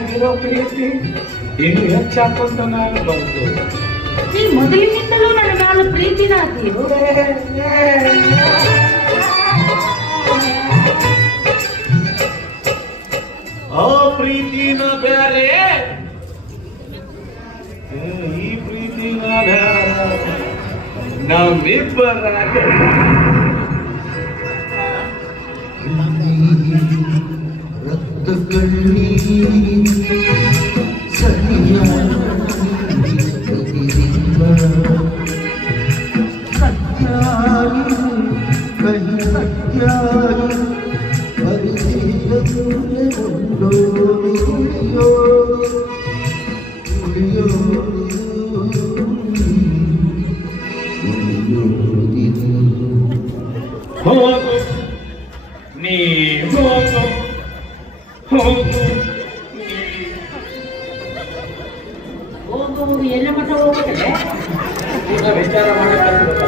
ಮ್ಯಾಗಿರೋ ಪ್ರೀತಿ ಇನ್ನು ಹೆಚ್ಚಾಕೊಂತಾನ ಬಂತು. ನೀ ಮೊದಲಿನಿಂದಲೂ ನನ್ನ ಮ್ಯಾಲ ಪ್ರೀತಿನ ಹಾಕಿಯೋ. ಆ ಪ್ರೀತಿನ ಬೇರೆ, ಈ ಪ್ರೀತಿನ ಬೇರೆ, ನಮ್ಮಿಬ್ಬರ ರಕ್ತ ಕಣ್ಣೀರಿನಿಂದ ಸರಿಯಾದ ಸತ್ಯಾಗಿ ಕಹಿ ಸತ್ಯಾಗಿ ಪರಿಚಯದಲ್ಲೇ ಹೋಗು ನೀ ಹೋಗು ಹೋಗು ಹೋಗುವುದು ಎಲ್ಲ ಮಟ್ಟ ಹೋಗ್ತದೆ. ಈಗ ವಿಚಾರ ಮಾಡಕ್ಕೆ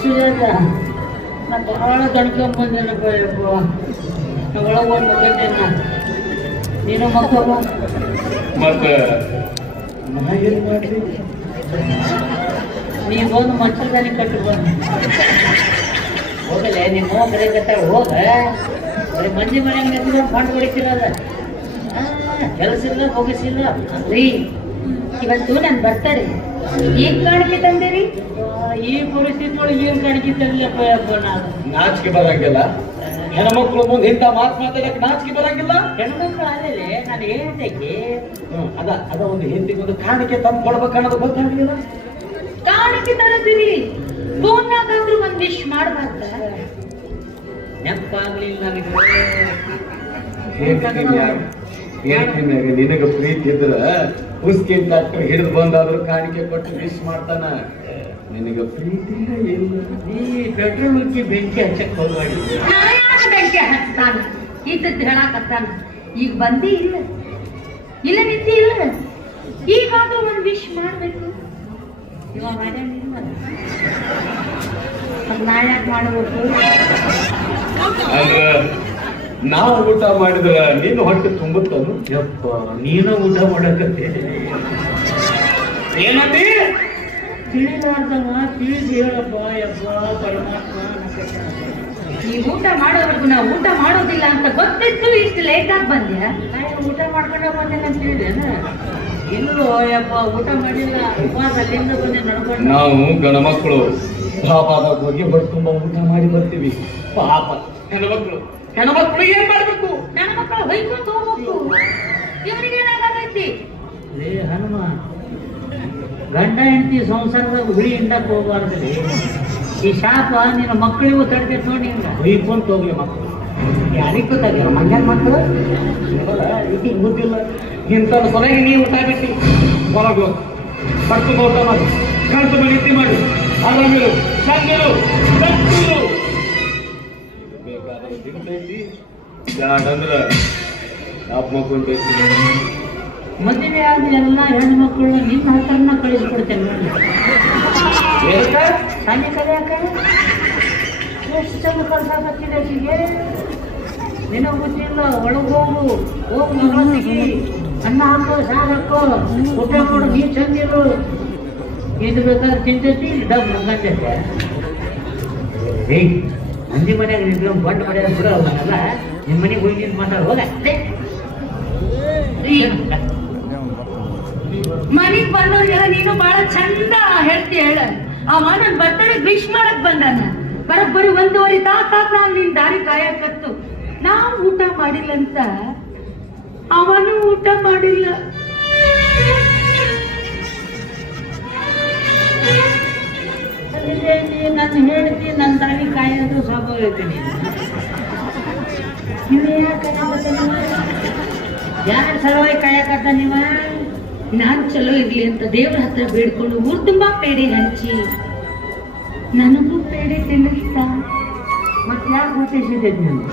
ಸುಜಾತ, ನಾ ಬಹಳ ತಡ್ಕೊಂಬಂದೇನಪ್ಪ. ಒಳಗೊಂಡು ಬಂದೇನ ನೀನು ಮಕ್ಕಳು ಮತ್ತೆ ನಾ ಏನ್ ಮಾಡ್ಲಿ? ನೀವೊಂದು ಮಚ್ಚಲ್ದಾನಿ ಕಟ್ಟು ಬಂದು ಹೋಗಲೇ. ನಿಮ್ಮ ಬರೀ ಗಟ್ಟಾಗ ಹೋಗ, ಬರೀ ಮಂದಿ ಮನೆಗೆ ನಿಂತ್ಕೊಂಡು ಫಂಡ್ ಹೊಡಿತಿರಲ್ಲ. ಕೆಲಸ ಇಲ್ಲ ಮುಗಿಸಿಲ್ಲ ರೀ. ಇವತ್ತು ನನ್ನ ಬರ್ತಡೆ, ಈಗ ಕಾಣಿಕೆ ತಂದಿರಿ. ಈ ಪರಿಸ್ಥಿತಿ ಒಳಗೆ ಏನ್ ಕಾಣಿಕೆ ತರಲಿಲ್ಲಪ್ಪ. ನಾನು ನಾಚಿಕೆ ಬರಂಗಿಲ್ಲ. ಹೆಣ್ಮಕ್ಳು ಮುಂದೆ ಇಂಥ ಮಾತು ಮಾತಾಡಕ್ಕೆ ನಾಚಿಕೆ ಬರಂಗಿಲ್ಲ. ಹೆಣ್ಮಕ್ಳು ಆಮೇಲೆ ನಾನು ಹೇಳ್ತೇನೆ, ಅದ ಒಂದು ಹೆಂಡತಿಗೆ ಒಂದು ಕಾಣಿಕೆ ತಂದು ಕೊಡ್ಬೇಕನ್ನೋದು ಗೊತ್ತಾಗಿಲ್ಲ. ಕಾಣಿಕೆ ತರದಿರಿ, ಫೋನ್ನಾಗಾದ್ರೂ ಒಂದು ವಿಶ್ ಮಾಡಬಾರ್ದ? ನೆನಪಾಗ್ಲಿಲ್ಲ ನನಗೆ. ನಿನಗ ಪ್ರೀತಿ ಇದ್ರ ಉಸ್ಕಿ ಡಾಕ್ಟರ್ ಹಿಡಿದು ಬಂದಾದ್ರು ಕಾಣಿಕೆ ಕೊಟ್ಟು ವಿಶ್ ಮಾಡ್ತಾನ. ನಿನಗ ಪ್ರೀತಿ ಇಲ್ಲ. ಈ ಪೆಟ್ರೋಲ್ ಉಕ್ಕಿ ಬೆಂಕಿ ಹಚ್ಚಕ್ ಹೋಗ್ಬೇಡಿ. ಬೆಂಕಿ ಹಚ್ತಾನ ಇದ್ದದ್ದು ಹೇಳಾಕತ್ತಾನ. ಈಗ ಬಂದಿ ಇಲ್ಲ, ಇಲ್ಲ ನಿಂತಿ ಇಲ್ಲ. ಈಗಾದ್ರೂ ಒಂದು ವಿಶ್ ಮಾಡ್ಬೇಕು. ಇವಾಗ ಮಾಡ್ಯಾನಿಲ್ಲ, ನಾ ಯಾಕೆ ಮಾಡಬೇಕು? ನಾವು ಊಟ ಮಾಡಿದ್ರ ನೀನು ಹೊಟ್ಟೆ ತುಂಬುತ್ತನು? ಯಪ್ಪ, ನೀನು ಊಟ ಮಾಡಕತ್ತೆ. ಏನಂದಿ? ತಿಳಿಲಾರ್ದವ ತಿಳಿದು ಹೇಳಪ್ಪ. ಯಪ್ಪ ಪರಮಾತ್ಮ, ಈ ಊಟ ಮಾಡೋವರೆಗೂ ನಾವು ಊಟ ಮಾಡೋದಿಲ್ಲ ಅಂತ ಗೊತ್ತಿತ್ತು. ಇಷ್ಟು ಲೇಟ್ ಆಗಿ ಬಂದ್ಯಾ? ಊಟ ಮಾಡ್ಕೊಂಡ ಬಂದೇನೆ ಅಂತ ಹೇಳಿದೇನ? ಇಲ್ಲೋ ಯಪ್ಪ, ಊಟ ಮಾಡಿಲ್ಲ. ಉಪವಾಸ ಅಲ್ಲಿಂದ ಬಂದೆ ನಡ್ಕೊಂಡು. ನಾವು ಗಣಮಕ್ಕಳು ಪಾಪದಾಗ ಹೋಗಿ ಹೊಟ್ಟೆ ತುಂಬಾ ಊಟ ಮಾಡಿ ಬರ್ತೀವಿ. ಪಾಪ ಹೆಣ್ಮಕ್ಳು ಏನ್ ಮಾಡ್ಬೇಕು? ನನ್ನ ಮಕ್ಕಳು ಹೊಯ್ಕೊಂಡು ಹೋಗ್ಬೇಕು. ಇವರಿಗೆ ಏನಾಗೈತಿ? ಲೇ ಹನುಮ, ಗಂಡ ಹೆಂಡತಿ ಸಂಸಾರದಾಗ ಹುಳಿ ಹಿಂಡಕ್ ಹೋಗ್ಬಾರ್ದ್ರಿ. ಈ ಶಾಪ ನಿನ್ನ ಮಕ್ಕಳಿಗೂ ತಡ್ತೈತೆ ನೋಡಿ. ಹಿಂಗ ಹೊಯ್ಕೊಂತ ಹೋಗ್ಲಿ ಮಕ್ಕಳು. ಯಾರಿಗ್ ಗೊತ್ತಾಗಿಲ್ಲ ಮಂಗ್ಯಾನ ಮಕ್ಕಳು ಇದಕ್ಕೆ ಗೊತ್ತಿಲ್ಲ. ಇಂಥ ಸೊಲಗಿ ನೀವು ಊಟ ಬಿಟ್ಟು ಹೊರಗು ಪಟ್ಟು ಊಟ ಮಾಡಿ ಕಳ್ತು ಮನೆ ಮಾಡಿ ಆರಾಮಿರು ಸಂಗಿರು ಕಟ್ಟಿರು ಬೇಕಾದ್ರೆ ತಿಂತೈತಿ. ಯಾಕಂದ್ರ ಮಕ್ಕಳು ಮದುವೆ ಆದ ಎಲ್ಲ ಹೆಣ್ಮಕ್ಳು ನಿನ್ನ ಹತ್ರನ ಕಳಿಸ್ಕೊಡ್ತೇನೆ ನೋಡಿ. ಶಾಲೆ ಕಲಿಯಾಕ ಎಷ್ಟು ಚಂದ ಕಲ್ಸಾಕತ್ತಿದೆ ಆಕೆಗೆ. ನಿನಗೆ ಗೊತ್ತಿಲ್ಲ. ಒಳಗೆ ಹೋಗು ಮನಸ್ಸಿಗೆ ಅನ್ನ ಹಾಕೋ, ಸಾರು ಹಾಕೋ, ಊಟ ಮಾಡು, ನೀ ಚಂದಿರು. ಇದು ಬೇಕಾದ್ರೆ ತಿಂತೈತಿ, ಡಬ್ ನಂಗಂತೈತೆ. ಏಯ್, ಮಂದಿ ಮನೆಯಾಗ ನಿಂತ್ಕೊಂಡು ಬಂಡ್ ಮನೆಯಾಗ ಬಿಡೋ ಅಲ್ಲ. ನಿಮ್ಮ ಮನೆಗೆ ಹೋಗಿ ನಿಂತು ಮಾತಾಡ ಹೋಗ. ಮನೆಗ್ ಬಂದವ್ರಿಗೆಲ್ಲ ನೀನು ಬಹಳ ಚಂದ ಹೇಳ್ತಿ. ಹೇಳ, ಅವ ನನ್ ಬರ್ತಡೆ ವಿಶ್ ಮಾಡಕ್ ಬಂದಾನ. ಬರೋಬ್ಬರಿ 1.5 ತಾಸ ನಾನು ನಿನ್ ದಾರಿ ಕಾಯಕತ್ತು. ನಾವು ಊಟ ಮಾಡಿಲ್ಲ ಅಂತ ಅವನು ಊಟ ಮಾಡಿಲ್ಲ. ನನ್ನ ಹೇಳ್ತಿ, ನನ್ನ ದಾರಿ ಕಾಯೋದು ಸ್ವಭಾವ ಹೇಳ್ತೀನಿ. ನೀವೇ ಯಾಕೆ ಯಾರ ಸಲುವಾಗಿ ಕಾಯಕತ್ತ? ನೀವ ನಾನು ಚಲೋ ಇರ್ಲಿ ಅಂತ ದೇವ್ರ ಹತ್ರ ಬೇಡ್ಕೊಂಡು ಊರ್ ತುಂಬಾ ಪೇಡೆ ಹಂಚಿ ನನಗೂ ಪೇಡೆ ತಿನ್ನಿಸ್ತಾ. ಮತ್ತೆ ಯಾಕೆ ಉದ್ದೇಶಿದೆ? ನಾನು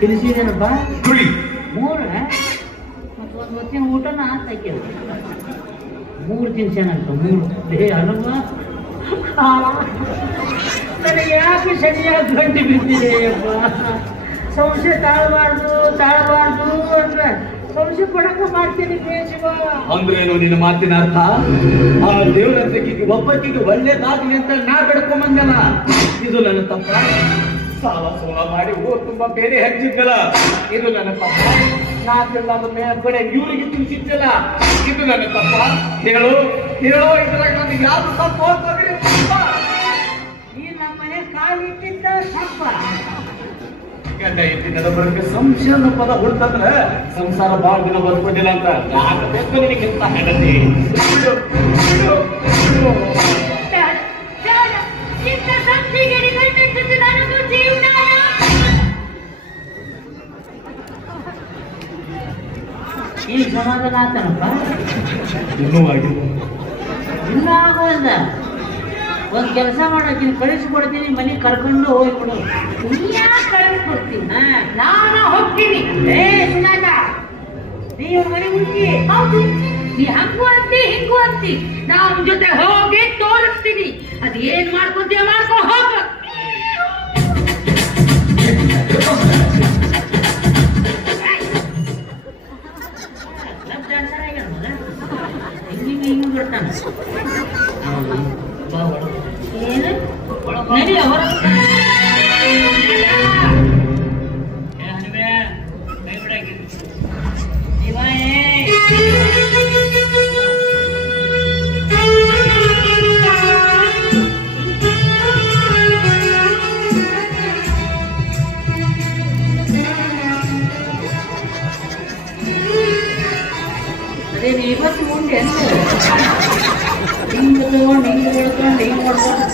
ತಿನ್ನಿಸಿದೇನಪ್ಪ 3. ಮತ್ತು ಒಂದು ಹೊತ್ತಿನ ಊಟನ ಆತೈಕೆ 3 ತಿನ್ಸೇನಂತ. 3 ಹನುಮ ನನಗೆ ಯಾಕೆ ಸರಿಯಾಗಿ ಗಂಟೆ ಬಿದ್ದಿದೆ ಅಪ್ಪ. ಸಂಶಯ ತಾಳಬಾರ್ದು ಅಂದ್ರೆ ಸಂಶಯ ಪಡಕ ಮಾಡ್ತೀನಿ ಶಿವ. ಅಂದ್ರೇನು ನಿನ್ನ ಮಾತಿನ ಅರ್ಥ? ಆ ದೇವರಕ್ಕೆ ಒಬ್ಬಕ್ಕಿಗೆ ಒಳ್ಳೇದಾಗ್ಲಿ ಅಂತ ನಾ ಬೆಡ್ಕೊಂಬಂದಲ್ಲ, ಇದು ನನ್ನ ತಪ್ಪ. ಸಾಲ ಸೋಲ ಮಾಡಿ ಊರು ತುಂಬಾ ಬೇರೆ ಹಂಚಿದ್ದಲ್ಲ, ಇದು ನನ್ನ ತಪ್ಪ. ನಾ ತಿನ್ನದ ಕಡೆ ಇವ್ರಿಗೆ ತಿಳಿಸಿದ್ದಲ್ಲ, ಇದು ನನ್ನ ತಪ್ಪ. ಹೇಳೋ ಇದ್ರಾಗ ನನಗೆ ಯಾವ್ದು ತಪ್ಪು ಹೋಗ್ತದೆ? ಈ ನಮ್ಮನೆ ಕಾಲಿಟ್ಟಿದ್ದ ತಪ್ಪ. ಗಂಡ ಹೆಂಡತಿ ನಡಬರ್ಕೆ ಸಂಶಯ ಅನ್ನೋ ಪದ ಹುಡ್ತಂದ್ರೆ ಸಂಸಾರ ಬಹಳ ದಿನ ಬದುಕೋದಿಲ್ಲ ಅಂತ ಯಾಕೆ ಬೇಕು ನಿನಗಿಂತ ಹೆಂಡತಿ? ಈ ಸಮಾಧಾನ ಆತನಪ್ಪ. ಇನ್ನೂ ಆಗಿಲ್ಲ. ಇಲ್ಲ ಆಗೋಲ್ಲ. ಒಂದ್ ಕೆಲಸ ಮಾಡಕ್ಕೆ ಕಳಿಸ್ಕೊಡ್ತೀನಿ, ಮನೆಗೆ ಕರ್ಕೊಂಡು ಹೋಗ್ಬಿಡು. ನೀ ಯಾಕೆ ಕಳಿಸ್ಕೊಡ್ತೀನಿ? ನಾನು ಹೋಗ್ತೀನಿ. ಸುನಾದ, ನೀವು ಮನೆ ಹುಡುಗಿ ಹೌದು. ನೀ ಹಂಗು ಅಂತಿ ಹಿಂಗೂ ಅಂತಿ. ನಾವು ಜೊತೆ ಹೋಗಿ ತೋರಿಸ್ತೀನಿ. ಅದೇನ್ ಮಾಡ್ಕೊಂತೀಯ ಮಾಡ್ಕೊ ಹೋಗ. ಹಿಂಗೆ ಬರ್ತಾನೆ. ಏನು ನಡಿ ಅವರ ಅದೇ ಇವತ್ತು ಮುಂದೆ ಅಂತ ಹಿಂಗೆ ತಗೊಂಡು ಹಿಂಗೆ ಮಾಡ್ಕೊಂಡು ಹಿಂಗೆ ಮಾಡ್ಕೊಂಡು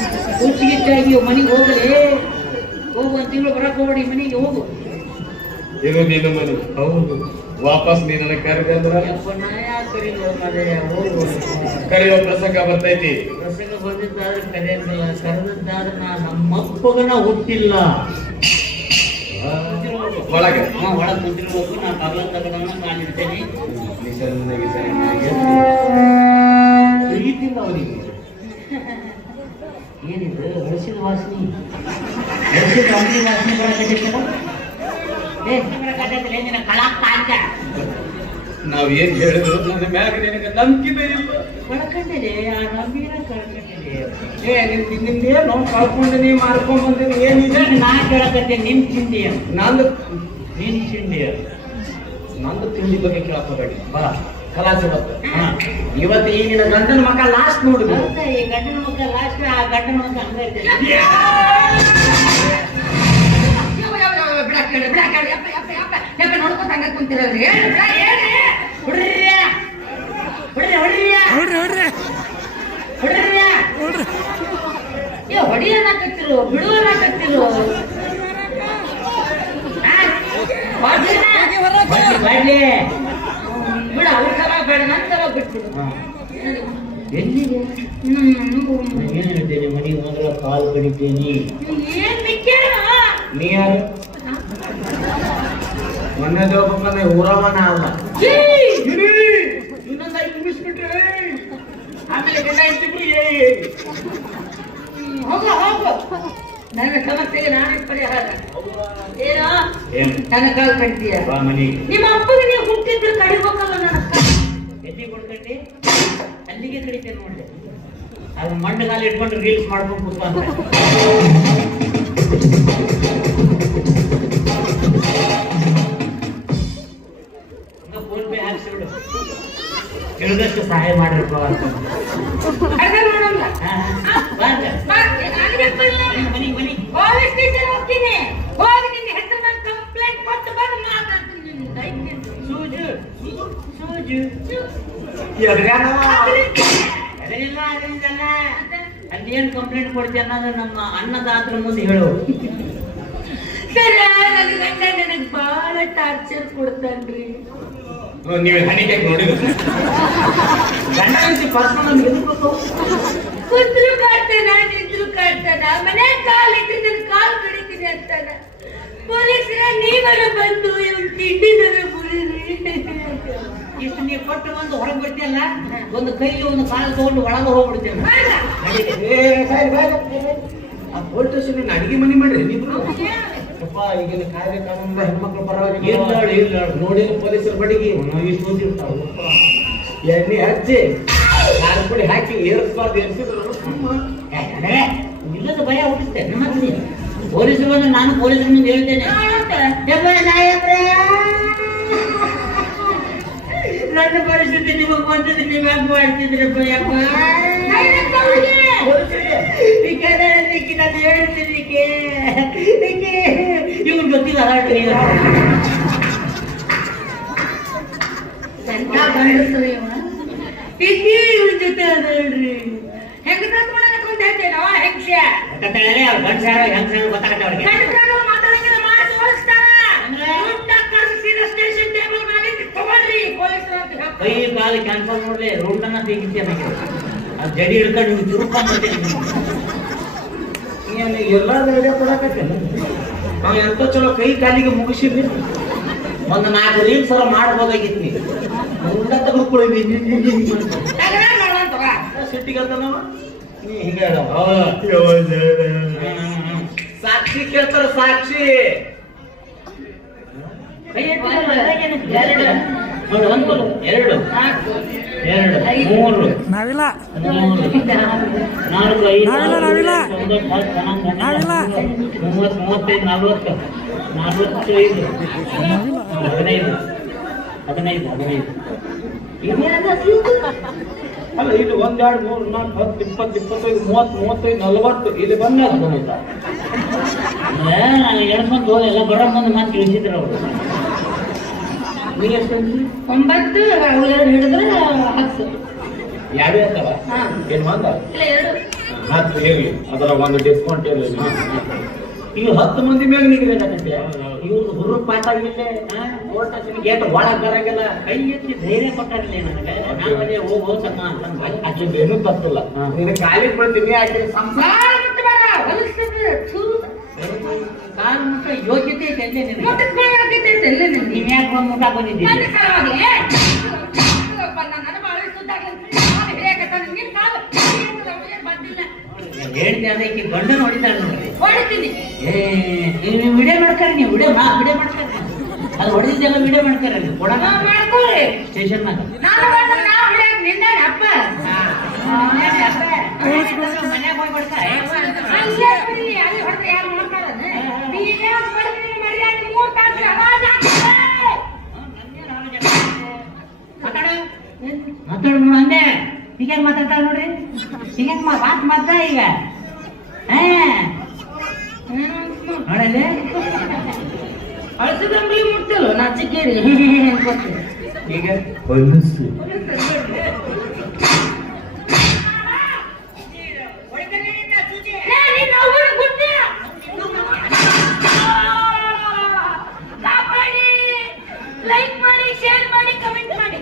ಹುಚ್ಚಿಗಿಚ್ಚಾಗಿ ಮನೆಗೆ ಹೋಗಲೇ ಹೋಗು. ಒಂದು ತಿಂಗಳು ಬರಕ್ಕೆ ಹೋಗಿ ಮನೆಗೆ ಹೋಗು. ಇದು ನಿನ್ನ ಮನೆ ಹೌದು. ವಾಪಸ್ ನೀ ನನಗೆ ಕರೆದೆ ಅಂದ್ರೆ ನಾ ಯಾಕೆ ಕರೀಲೋ ಮಾರಾಯ, ಹೋಗು. ಕರೆಯೋ ಪ್ರಸಂಗ ಬರ್ತೈತಿ. ಪ್ರಸಂಗ ಬಂದಿದ್ದಾದ್ರೆ ಕರೆಯಂಗಿಲ್ಲ, ಕರೆದಿದ್ದಾದ್ರೆ ನಾ ನಮ್ಮಪ್ಪಗನ ಹುಟ್ಟಿಲ್ಲ. ಒಳಗೆ ಒಳಗೆ ಕುಂತಿರ್ಬೇಕು. ನಾ ಕಗಲ ತಗೊಂಡ ಕಾಣಿರ್ತೇನೆ. ಪ್ರೀತಿಯಿಂದ ಅವನಿಗೆ ಏನಿದು ಹಳಸಿದ ವಾಸನೆ? ಹಳಸಿದ ಅಂಗಡಿ ವಾಸನೆ ಬರಕತ್ತಿಲ್ಲ. ನಿನ್ನ ಕಳಾಕ್ ಕಾಂತ ನಾವ್ ಏನ್ ಹೇಳಿದ್ರು ನನ್ನ ಮ್ಯಾಗ ನಿನಗೆ ನಂಬಿಕೆ ಇಲ್ಲ. ಕಳ್ಕೊಂಡಿದೆ, ಆ ನಂಬಿಕೆನ ಕಳ್ಕೊಂಡಿದೆ. ನಿಮ್ದೇನು ಕಳ್ಕೊಂಡಿನಿ ಮಾರ್ಕೊಂಡ್ ಬಂದಿನಿ ಏನಿದೆ? ನಾ ಕೇಳಕತ್ತೆ ನಿನ್ ಚಿಂದಿ ನಂದು ನಿನ್ ಚಿಂದಿ ನಂದು ತಿಂಡಿ ಬಗ್ಗೆ ಕೇಳಕೋಬೇಡಿ. ಬಾ ಕಲಾಸ ಇವತ್ತು ಈಗಿನ ಗಂಡನ ಮಕ್ಕ ಲಾಸ್ಟ್ ನೋಡುದು. ಈ ಗಂಡನ ಮಕ್ಕ ಲಾಸ್ಟ್, ಆ ಗಂಡನ ಮಕ್ಕ ಹಂಗ ನೋಡ್ಕೊತಂಗ ಕುಂತಿರೋದ್ರಿ. ಹೊಡಿಯನ್ನಾಕತ್ತಿರು, ಬಿಡುವನ್ನಾಕತ್ತಿರು. ಬಾಡ್ಲಿ ಬಿಡ, ಅವ್ರ ಬೇಡ, ನಂತರ ಬಿಟ್ಬಿಡು. ಎಲ್ಲಿಗೆ ಏನ್ ಹೇಳ್ತೇನೆ? ಮನೆಗೆ ಹೋದ್ರೆ ಕಾಲು ಕಡಿತೇನಿ. ಏನ್ ನೀ ಯಾರು? ಮೊನ್ನೆ ಒಬ್ಬನೇ ಊರವನ ಅಲ್ಲ. ಇನ್ನೊಂದು 5 ನಿಮಿಷ ಬಿಟ್ರೆ ಆಮೇಲೆ ಗಂಡ ಹೋಗ ಹೋಗು. ನನ್ನ ಸಮಸ್ಯೆಗೆ ನಾನೇ ಪರಿಹಾರ. ಏನೋ ನನ್ನ ಕಾಲು ಕಟ್ತೀಯ? ನಿಮ್ಮ ಅಪ್ಪಗೆ ನೀವು ಹುಟ್ಟಿದ್ರು ಕಡಿಬೇಕಲ್ಲ. ನನ್ನ ಎಲ್ಲಿ ಕೊಡ್ಕಂಡಿ ಅಲ್ಲಿಗೆ ಕಡಿತೇನೆ ನೋಡ್ರಿ. ಅದು ಮಂಡಗಾಲ ಇಟ್ಕೊಂಡು ರೀಲ್ಸ್ ಮಾಡ್ಕೊಂಡು ಕೂತ್ಕೊಂಡ್ರೆ ಫೋನ್ ಪೇ ಹಾಕ್ಸಿಬಿಡು. ತಿಳಿದಷ್ಟು ಸಹಾಯ ಮಾಡಿರಪ್ಪ ಅಂತ. ಅಲ್ಲೇನ್ ಕಂಪ್ಲೇಂಟ್ ಕೊಡ್ತೀಯ ಅನ್ನೋದು ನಮ್ಮ ಅನ್ನದಾತ್ರ ಮುಂದೆ ಹೇಳು. ಸರ ನನ್ನ ಗಂಡ ನನಗೆ ಬಹಳ ಟಾರ್ಚರ್ ಕೊಡ್ತಾನ್ರಿ. ನೀವು ಹಣಿಗೆ ನೋಡಿದ್ರು ಪರ್ಸನಲ್ ಕುಂದ್ರು ಕಾಡ್ತಾನ, ನಿಂದ್ರು ಕಾಡ್ತಾನ, ಮನೆ ಕಾಲಿಟ್ಟು ನನ್ನ ಕಾಲು ಕಡಿತೀನಿ ಅಂತಾನ. ಪೊಲೀಸರ ನೀವರ ಬಂದು ಇವ್ನು ತಿಂಡಿದಾರ ಮುರಿದ್ರಿ. ಇಷ್ಟು ನೀವು ಕೊಟ್ಟು ಬಂದು ಹೊರಗೆ ಬರ್ತೀಯಲ್ಲ, ಒಂದು ಕೈಲಿ ಒಂದು ಕಾಲು ತಗೊಂಡು ಒಳಗೆ ಹೋಗ್ಬಿಡ್ತೇನೆ. ಆ ಪೊಲೀಸ್ ಸ್ಟೇಷನ್ ಅಡಿಗೆ ಮನೆ ಮಾಡ್ರಿ ನೀವಿಬ್ರು ಅಪ್ಪ ಈಗಿನ ಕಾಯ್ದೆ ಕಾನೂನು ಹೆಣ್ಮಕ್ಳು ಪರವಾಗಿ ಇಲ್ಲ ನೋಡಿ ಪೊಲೀಸರು ಬಡಿಗೆ ಇಷ್ಟು ಓದಿರ್ತಾವ ಎಣ್ಣೆ ಹಚ್ಚಿ ಖಾರ ಪುಡಿ ಹಾಕಿ ಏರಿಸ್ಬಾರ್ದು ಏರಿಸಿದ್ರು ಇಲ್ಲದ ಭಯ ಹುಟ್ಟಿಸ್ತೇನೆ ಮತ್ತೆ ಪೊಲೀಸರು ಬಂದ್ರೆ ನಾನು ಪೊಲೀಸರ ಮುಂದೆ ಹೇಳ್ತೇನೆ ನನ್ನ ಪರಿಸ್ಥಿತಿ ನಿಮಗೆ ಬಂದಿದ್ದು ನೀವು ಯಾಕೆ ಮಾಡ್ತಿದ್ರಪ್ಪ ಯಪ್ಪ ನಾನು ಹೇಳ್ತೀನಿ ಇವ್ರು ಗೊತ್ತಿಲ್ಲ ಹಾಡ್ರಿ ಎಂತ ಗಂಡಸ್ರು ಇವ್ರ ಜೊತೆ ಅದ ಹೇಳ್ರಿ ಹೆಂಗ ಹೇಳ್ತೇನೋ ಹೆಂಗ್ಸ್ಯ ಗಂಡಸಾರ ಹೆಂಗ್ಸಾರ ಗೊತ್ತಾಗತ್ತೆ ಮಾತಾಡಂಗಿಲ್ಲ ಮಾಡಿ ತೋರಿಸ್ತಾರ ಸ್ಟೇಷನ್ ಟೇಬಲ್ ಮೇಲೆ ತಗೊಳ್ರಿ ಪೊಲೀಸರು ಅಂತ ಕೈ ಕಾಲು ಕ್ಯಾನ್ಸಲ್ ನೋಡ್ಲಿ ರೋಡನ್ನ ತೆಗಿತೇನೆ ಅದು ಜಡಿ ಹಿಡ್ಕೊಂಡು ನೀವು ತಿರುಕೊಂಡ್ಬರ್ತೇನೆ ಎಲ್ಲಾರು ಐಡಿಯಾ ಕೊಡಕತ್ತೇನೆ ನಾವು ಎಂತ ಚಲೋ ಕೈ ಕಾಲಿಗೆ ಮುಗಿಸಿದ್ವಿ ಒಂದು 4 ರೀಲ್ಸ್ ಸಲ ಮಾಡ್ಬೋದಾಗಿತ್ತು ನೀವು ಉಂಡ ತೆಗೆದುಕೊಳ್ಳಿ ಸಿಟ್ಟಿಗೆ ಹೇಳ್ತಾನವ ನೀ ಹಿಂಗ ಸಾಕ್ಷಿ ಕೇಳ್ತಾರ ಸಾಕ್ಷಿ ನೋಡಿ 1 2 2 3 ನಾವಿಲ್ಲ 4 5 ನಾವಿಲ್ಲ 30 35 40 45 15 ಅಲ್ಲ ಇದು 1 2 3 4 10 20 25 30 35 40 ಇಲ್ಲಿ ಬಂದ ನಾನು ಎಣ್ಸ್ಕೊಂಡು ಎಲ್ಲ ಬರೋ ಮುಂದೆ ಮಾತು ತಿಳಿಸಿದ್ರು ಅವರು ನೀ ಎಷ್ಟು 9 ಹಿಡಿದ್ರೆ 10 ಯಾವೇ ಅಂತವ ಏನ್ ಮಾತ ಇಲ್ಲ 2 10 ಹೇಳಿ ಅದರ ಒಂದು ಡಿಸ್ಕೌಂಟ್ ಇರಲಿ ಈಗ 10 ಮಂದಿ ಮೇಲೆ ನಿಗದಿಯಾಗತ್ತೆ ಇವ್ರು ಹುರು ಪಾಠ ಆಗಿಲ್ಲೇ ಕೋರ್ಟ್ ಗೇಟ್ ಒಳಗೆ ಬರಂಗಿಲ್ಲ ಕೈ ಎತ್ತಿ ಧೈರ್ಯ ಕೊಟ್ಟಾರಿಲ್ಲ ನನಗೆ ನಾನು ಅದೇ ಹೋಗೋ ಸಣ್ಣ ಅಂತಂದ್ರೆ ಅಷ್ಟೊಂದು ಏನೂ ತಪ್ಪಿಲ್ಲ ನೀನು ಕಾಲಿಗೆ ಬರ್ತೀನಿ ಯಾಕೆ ಕಾಲು ಮುಟ್ಟ ಯೋಗ್ಯತೆ ಐತೆ ಅಲ್ಲೇ ನಿನಗೆ ನೀವ್ ಯಾಕೆ ಬಂದು ಮುಟ್ಟ ಬಂದಿದ್ದೀರಿ ಹೇಳ್ತೆ ಅದಕ್ಕೆ ಗಂಡ ನೋಡಿದ್ದಾಳೆ ನೋಡಿ ನೀವು ವಿಡಿಯೋ ಮಾಡ್ತಾರೆ ನೀವು ವಿಡಿಯೋ ಮಾಡ್ತಾರೆ ಅದು ಹೊಡೆದಿದ್ದೆಲ್ಲ ವಿಡಿಯೋ ಮಾಡ್ತಾರೆ ಕೊಡೋಣ ಸ್ಟೇಷನ್ ಮನ್ಯಾಗ ಹೋಗ್ಬಿಡ್ತಾರೆ ಮಾತಾಡು ನೋಡ ಅಂದೆ ಈಗ ಹೆಂಗ್ ಮಾತಾಡ್ತಾಳ ನೋಡ್ರಿ ಈಗ ಹೆಂಗ್ ಮಾತ ಈಗ ನೋಡಲ್ಲಿ ಅಳಸದಂಬಲಿ ಮುಟ್ಟಲು ನಾ ಚಿಕ್ಕೇರಿ ಈಗ ಹೊಲಸು ಲೈಕ್ ಮಾಡಿ ಶೇರ್ ಮಾಡಿ ಕಮೆಂಟ್ ಮಾಡಿ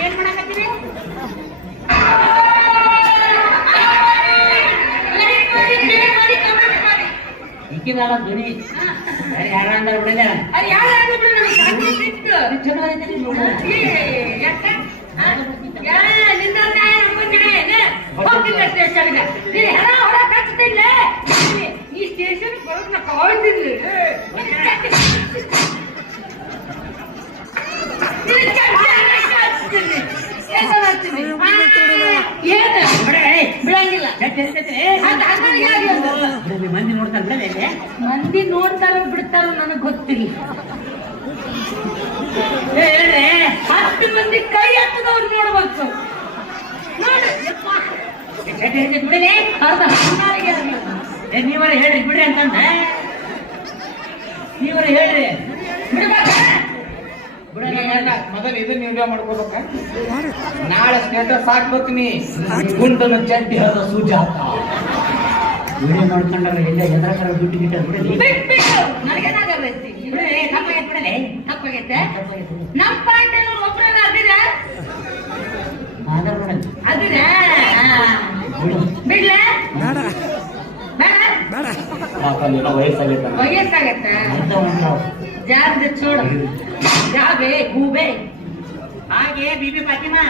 ಏನ್ ಮಾಡಕತ್ತೀರಿ ಲೈಕ್ ಮಾಡಿ ಶೇರ್ ಮಾಡಿ ಕಮೆಂಟ್ ಮಾಡಿ ಇಕ್ಕಿದಾಳ ಧ್ವನಿ ಅರೆ ಯಾರ ಅಂದ್ರ ಬಿಡಲ್ಲ ಅರೆ ಯಾರ ಅಂದ್ರ ಬಿಡಲ್ಲ ನನಗೆ ಸಿಟ್ಟು ಚಲೋ ಐತಿ ನೋಡು ಯಾಕ ಯಾರ ನಿಂದ ನ್ಯಾಯ ನ್ಯಾಯನೇ ಹೋಗ್ತಿಲ್ಲ ಸ್ಟೇಷನ್ಗೆ ನೀ ಹರ ಹೊರ ಕಚ್ತಿಲ್ಲ ಈ ಸ್ಟೇಷನ್ ಬರೋದ್ ನಾ ಕಾಯ್ತಿದ್ವಿ ಮಂದಿ ನೋಡ್ತಾರೆ ಮಂದಿ ನೋಡ್ತಾರೋ ಬಿಡ್ತಾರೋ ನನಗ್ ಗೊತ್ತಿಲ್ಲ 10 ಮಂದಿ ಕೈ ಹತ್ತದವ್ರು ನೋಡ್ಬೇಕು ಬಿಡಲಿ ನೀವರ ಹೇಳ್ರಿ ಬಿಡ್ರಿ ಅಂತಂದ ನೀವರ ಹೇಳ್ರಿ ಮೊದಲು ಇದನ್ನ ವಿಡಿಯೋ ಮಾಡ್ಕೋಬೇಕ ನಾಳೆ ಸ್ಟೇಟಸ್ ಹಾಕ್ಬೇಕ್ನಿ ಗುಂಡನ ಚಡ್ಡಿ ಹದ ಸುಜಾತ ವಿಡಿಯೋ ಮಾಡ್ಕೊಂಡ್ರೆ ಎಲ್ಲ ಎದ್ರಕರ ಬಿಟ್ಟು ಬಿಟ್ಟ ಬಿಡಲಿ ನನಗೇನಾಗೈತಿ ಬಿಡಲೆ ತಪ್ಪಾಗೈತೆ ನಮ್ಮ ಪಾಯಿಂಟ್ ಒಬ್ಬರನ್ನ ಅದಿರ ಆಧಾರ್ ನೋಡಲ್ಲಿ ಅದಿರ ಬಿಡ್ಲೆ ಬೇಡ ಬೇಡ ಬೇಡ ವಯಸ್ಸಾಗೈತೆ ವಯಸ್ಸಾಗತ್ತೆ ಜಾಗ ಚೋಡ ಜಾಬೆ ಗೂಬೆ ಹಾಗೆ ಬಿಬಿ ಫಾತಿಮಾ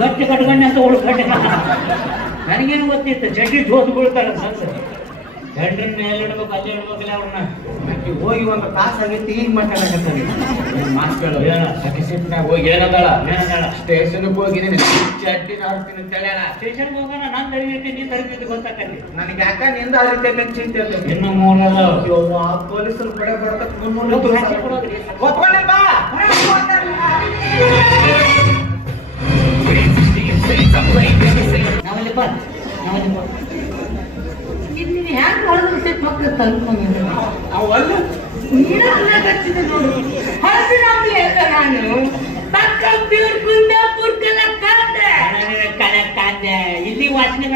ಗಟ್ಟಿ ಕಟ್ಕೊಂಡೆ ಅಂತ ಉಳ್ಕೊಂಡೆ ನನಗೇನು ಗೊತ್ತಿತ್ತು ಚಡ್ಡಿ ಜೋತ್ ಬೀಳ್ತಾರೆ ಅಂತ ಗಂಡ್ರನ್ನ ಮೇಲೆ ಇಡ್ಬೇಕು ಅಲ್ಲಿ ಇಡ್ಬೇಕಲ್ಲ ಅವ್ರನ್ನ ಆಕಿ ಹೋಗಿ ಒಂದು ತಾಸು ಆಗೈತಿ ಈಗ ಮಾತಾಡಕತ್ತಾನೆ ಮಾತು ಕೇಳು ಹೇಳ. ಆಕಿ ಸಿಟ್ನಾಗ ಹೋಗಿ ಏನದಾಳ ಏನಂದಾಳ? ಸ್ಟೇಷನ್ಗೆ ಹೋಗಿ ನೀನು ಚಡ್ಡಿ ಆಡ್ತೀನಿ ಅಂತ ಹೇಳ್ಯಾಳ. ಸ್ಟೇಷನ್ಗೆ ಹೋಗೋಣ ನಾನು ತರಬೇತಿ ನೀನು ತರಬೇತಿ ಗೊತ್ತಾಕತಿ ನನಗೆ ಯಾಕ ನಿಂದ ಆ ರೀತಿ ಚಿಂತೆ ಇರ್ತೈತಿ. ಇನ್ನು ಮೂರಲ್ಲ ಇವ್ರು ಆ ಪೊಲೀಸರು ಕಡೆ ಬರ್ತಕ್ಕ ಒಪ್ಕೊಂಡೆ ಬಾ ನಾವಲ್ಲಿ ಬಾ ನಾವಲ್ಲಿ ಬಾ ನೀನು ಹ್ಯಾಂಗ ಹೊಡೆದ್ರು ಸಿಟ್ಟು ಮಕ್ಕಳು ತಲ್ಕೊಂಡು ಅವಲ್ಲ ನೀನು ಅನ್ನ ಕಚ್ಚಿದೆ ನೋಡು ಹಳಸಿನ ಅಂಬ್ಲಿ ಅಲ್ಲ ನಾನು